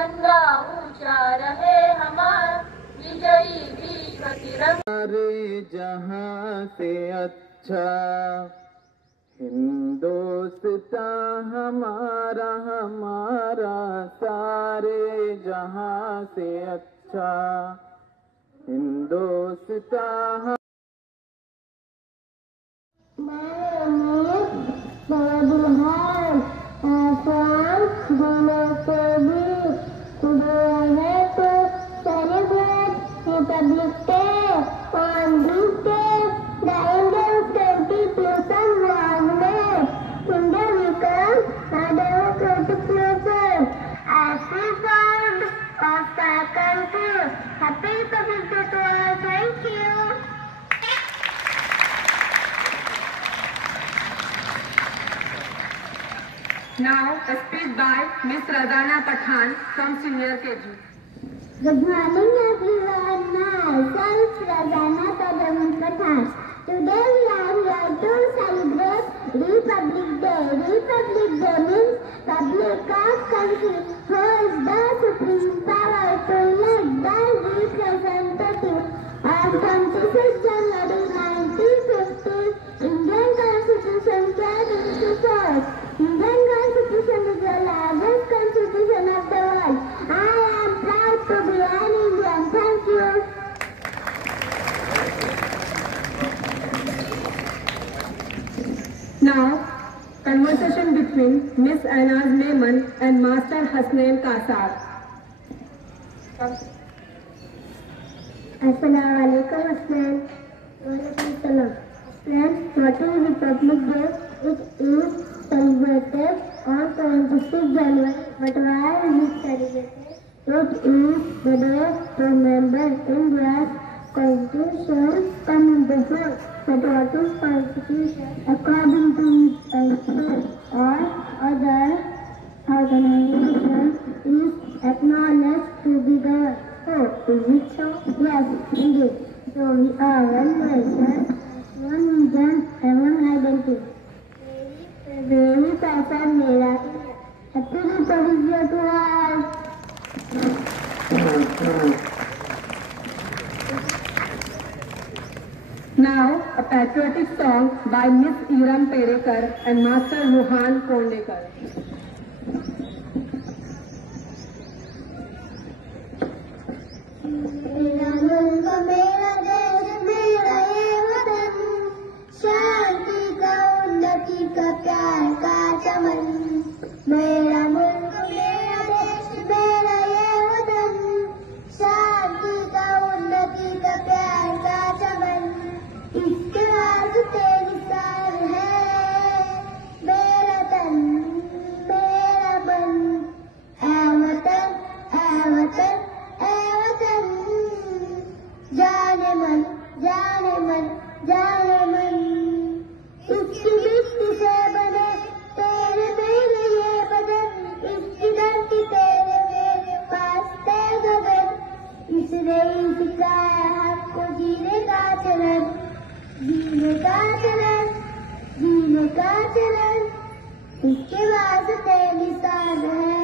झंडा ऊंचा रहे हमारा विजयी विश्व तिरंगा। सारे जहां से अच्छा हिंदुस्तान हमारा हमारा, सारे जहां से अच्छा Hindustan. Republic Day on this day the Indian Constitution was made. India became a democratic nation as we formed of our country. Happy Republic Day to all. Thank you. Now a speech by Miss Razana Pathan from Senior KG. Good morning everyone. Myself Razana Pathan. Today we are here to celebrate Republic Day. Republic Day means public of country who is the supreme power to elect the representative. On 26 January 1950, Indian Constitution came into force. Indian Constitution is the largest constitution of the world. I am proud to be an Indian. Thank you. Now, conversation between Miss Ainaz Memon and Master Hasnain Kasar. Assalamu alaikum, Hasnain. Walaikum salam. Hasnain, what is Republic Day? It is celebrated on 26 January. But why is it celebrated? It is the day to remember India's Constitution coming into force. But what is Constitution? According to its constitution or other organization is acknowledged to be the so. Is it so? Yes, indeed. So we are one nation, one region and one identity. Very पैसा मेरा Happy Republic Day to all. Now, a patriotic song by Miss Iram Pedekar and Master Rohan Kondekar. मेरा मुल्क मेरा देश मेरा ये वतन, शांति का उन्नति का प्यार का चमन। मेरा मुल्क मेरा देश मेरा ये वतन, शांति का उन्नति का प्यार का चमन। इसके वास्ते निसार है मेरा तन मेरा मन। ऐ वतन ऐ वतन ऐ वतन, जाने मन जाने मन जाने मन। इसकी मिट्टी से बने तेरे मेरे ये बदन, इसकी धरती तेरे मेरे वास्ते गगन। इसने सिखाया हमको जीने का चलन, जीने का चलन, जीने का चलन। इसके वास्ते निशान है